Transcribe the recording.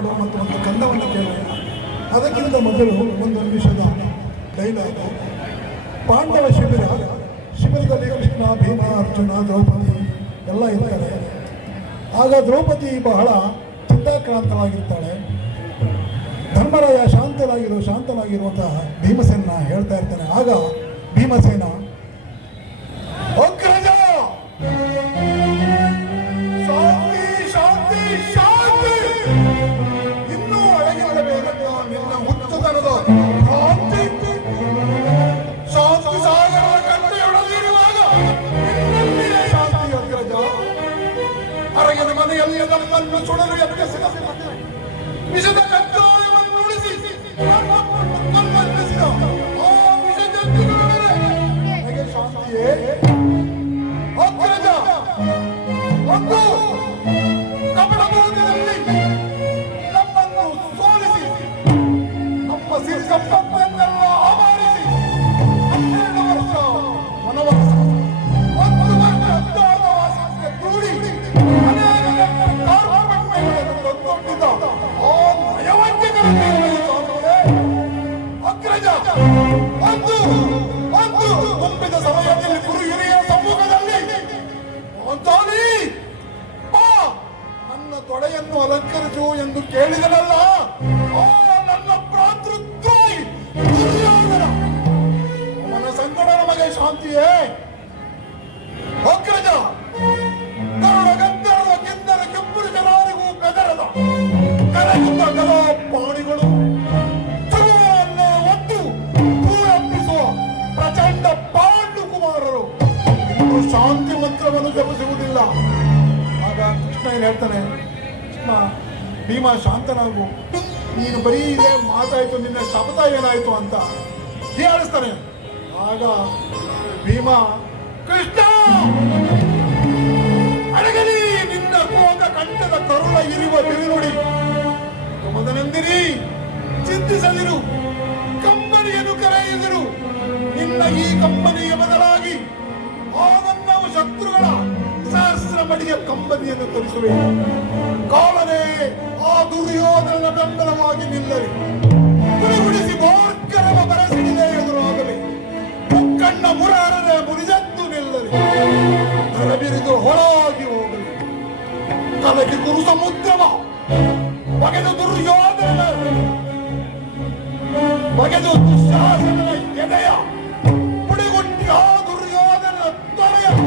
ಹಾಡು ಮತ್ತು ಒಂದು ಕಂದವನ್ನು ಕೇಳೋಣ. ಅದಕ್ಕಿಂತ ಮೊದಲು ಒಂದು ನಿಮಿಷದ ಡೈಲಾಗು. ಪಾಂಡವ ಶಿಬಿರದಲ್ಲಿ ಕೃಷ್ಣ, ಭೀಮ, ಅರ್ಜುನ, ದ್ರೌಪದಿ ಎಲ್ಲ ಇರ್ತಾರೆ. ಆಗ ದ್ರೌಪದಿ ಬಹಳ ಚಿಂತಾಕ್ರಾಂತವಾಗಿರ್ತಾಳೆ. ಧರ್ಮರಾಯ ಶಾಂತನಾಗಿರುವಂತಹ ಭೀಮಸೇನ ಹೇಳ್ತಾ ಇರ್ತಾನೆ. ಆಗ ಭೀಮಸೇನ, ಅಗ್ರಜ, ಶಾಂತಿ ಶಾಂತಿ ಶಾಂತಿ, ಇನ್ನೂ ಅಡಗಿರಬೇಕಲ್ಲ ನಿನ್ನ ಹುಚ್ಚುತನದ ಕ್ರಾಂತಿ. ಶಾಂತಿ ಸಾಗರದ ಕಟ್ಟೆಯೊಡಲಿರುವಾಗ ಇನ್ನೊಂದಿದೆ ಶಾಂತಿ ಅಗ್ರಜ. ಅರಗಿನ ಮನೆಯಲ್ಲಿ ನಮ್ಮನ್ನು ಸುಡಲು ಎಬ್ಬಿಸಿದ ವಿಷದ ಕಜ್ಜಾಯವನ್ನು ಉಳಿಸಿ ಕಲ್ಲನ್ನಿಸಿದ ಆ ವಿಷಜಂತುಗಳೊಡನೆ ನನಗೆ ಶಾಂತಿಯೇ ಅಗ್ರಜ. ಒಂದು ಕಪಟ ಮೋದದಲ್ಲಿ ನಮ್ಮನ್ನು ಸೋಲಿಸಿ ನಮ್ಮ ಸಿರಿ ಸಂಪತ್ತನ್ನೆಲ್ಲ ಅಪಹರಿಸಿ 12 ವರ್ಷ ವನವಾಸ, 1 ವರ್ಷ ಅಜ್ಞಾತವಾಸಕ್ಕೆ ದೂಡಿ ಅನೇಕ ಕಾರ್ಪಣ್ಯಗಳನ್ನು ತಂದೊಡ್ಡಿದ್ದ ಆ ನಯವಂತಿಕರನ್ನು ಅಗ್ರಜ. ಒಂದು ತುಂಬಿದ ಸಮಯದಲ್ಲಿ ಗುರು ಹಿರಿಯ ಸಮ್ಮುಖದಲ್ಲಿ ಪಾಂಚಾಲಿ ಬಾ, ನನ್ನ ತೊಡೆಯನ್ನು ಅಲಂಕರಿಸು ಎಂದು ಕೇಳಿದನಲ್ಲ ಆ ನನ್ನ ಭ್ರಾತೃದ್ರೋಹಿ ದುರ್ಯೋಧನ, ಅವನ ಸಂಕಟ ನಮಗೆ ಶಾಂತಿಯೇ ಅಗ್ರಜ. ಕರುಣ ಗಂಧರ್ವ ಕಿಂದರ ಕೆಂಪುರು ಜನರಿಗೂ ಬೆದರದ ಕರಗುತ್ತ ಕಲಾ ಪಾಣಿಗಳು ಚಲುವನ್ನೇ ಒತ್ತು ಹೂಳೆಬ್ಬಿಸುವ ಪ್ರಚಂಡ ಪಾಂಡು ಕುಮಾರರು ಇನ್ನು ಶಾಂತಿ ಮಂತ್ರವನ್ನು ಜಪಿಸುವುದಿಲ್ಲ. ಆಗ ಕೃಷ್ಣ ಏನು ಹೇಳ್ತಾನೆ, ಕೃಷ್ಣ, ಭೀಮ ಶಾಂತನಾಗು, ನೀನು ಬರೀ ಇದೇ ಮಾತಾಯ್ತು, ನಿನ್ನ ಶಬ್ದ ಏನಾಯ್ತು ಅಂತ ಹೀಯಾಳಿಸ್ತಾನೆ. ಆಗ ಭೀಮ, ಕೃಷ್ಣ ಅಡಗಲಿ ನಿನ್ನ ಕೋಕ ಕಂಠದ ಕರುಳ ಇರುವ ಬಿರುನುಡಿ, ಮೊದಲೆಂದಿರಿ ಚಿಂತಿಸದಿರು, ಕಂಬನಿಯನ್ನು ಕರೆಯುತ್ತಿರು. ನಿನ್ನ ಈ ಕಂಬನಿಯ ಬದಲಾಗಿ ಆ ನನ್ನ ಶತ್ರುಗಳ ಸಹಸ್ರ ಮಡಿಯ ಕಂಬನಿಯನ್ನು ತರಿಸುವೆ. ಕಾಲನೇ ಆ ದುರ್ಯೋಧನನ ಬೆಂಬಲವಾಗಿ ನಿಲ್ಲರಿ. ಗುರುಗುಡಿಸಿ ಬೋರ್ಕರವ ಬರಸಿಡಿದೆ ಎದುರಾಗಲಿ. ಮುಕ್ಕಣ್ಣ ಮುರಾರರ ಮುರಿದದ್ದು ನಿಲ್ಲರಿ. ಕರಬಿರಿದು ಹೊಳಾಗಿ ಹೋಗಲಿ. ಕಲಕಿ ಗುರು ಸಮುದ್ರವ ಬಗೆದು ದುರ್ಯೋಧನ ಬಗೆದು ದುಶ್ಯಾಸನನ ಎದೆಯ